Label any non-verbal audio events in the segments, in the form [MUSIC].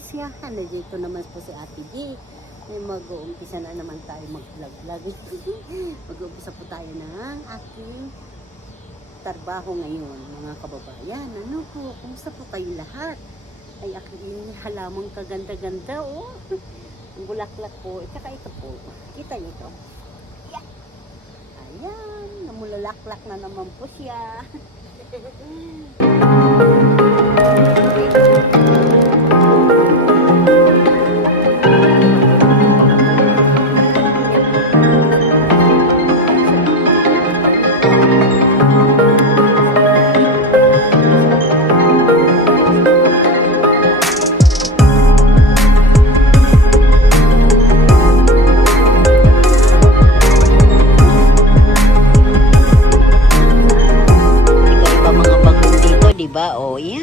siya. Nandito naman po si Ate G. Mag-uumpisa na naman tayo mag-vlog-vlog. [LAUGHS] mag-uumpisa po tayo ng aking trabaho ngayon, mga kababayan. Ano po, kumusta po kayo lahat? Ay, aking halamang kaganda-ganda, oh. [LAUGHS] Ang bulaklak po, at saka ito po. Kita niyo ito? Yeah. Ayan, namulalaklak na naman po siya. [LAUGHS]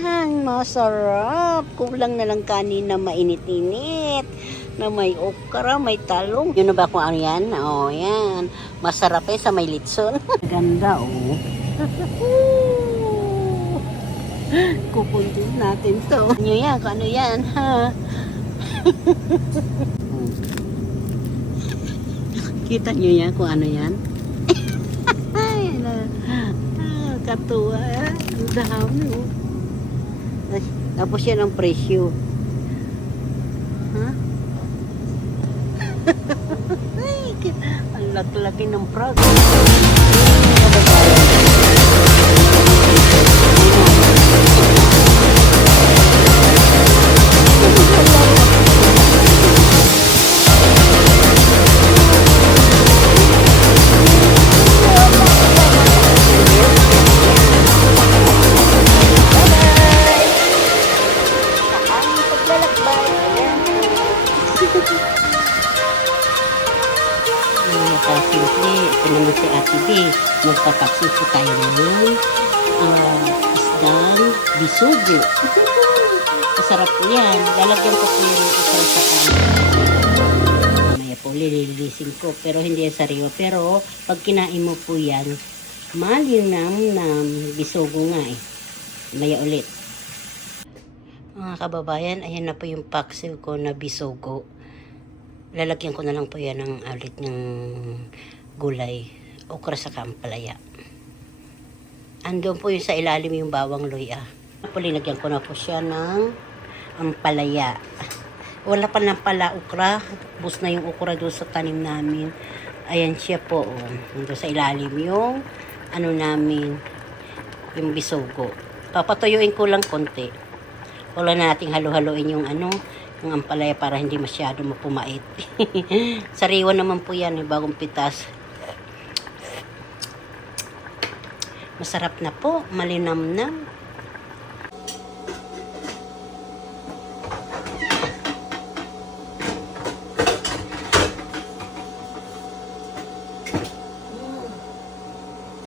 yan, masarap. Kulang na lang kanin na mainit-init. Na may okra, may talong. Yun na ba kung ano yan? O, yan. Masarap eh sa may litson. [LAUGHS] Ganda, oh. [LAUGHS] Kupuntin natin to. Ano yan? Kung ano yan, ha? [LAUGHS] Kita nyo yan kung ano yan? Ay. Ah, katuwa. Ang dami. oh. Ay, Tapos yan ang presyo. Ha? [LAUGHS] Ay, ki- ang laki-laki ng frog. Mga kasimple, ito naman si Ate B. Magpapaksin po tayo ng uh, isdang bisugo. Masarap po yan. Lalagyan ko po yung isang sa. Mamaya po, lililisin ko. Pero hindi yan sariwa. Pero, pag kinain mo po yan, malinam na bisugo nga eh. Maya ulit. Mga kababayan, ayan na po yung paksiw ko na bisogo. Lalagyan ko na lang po yan ng alit ng gulay. Okra sa kampalaya. Andun po yung sa ilalim yung bawang luya. Po, linagyan ko na po siya ng ampalaya. Wala pa ng pala okra. Bus na yung okra doon sa tanim namin. Ayan siya po. Oh. Doon sa ilalim yung ano namin, yung bisogo. Papatuyuin ko lang konti wala na nating halo-haloin yung ano, yung ampalaya para hindi masyado mapumait. [LAUGHS] Sariwa naman po yan, yung bagong pitas. Masarap na po, malinamnam.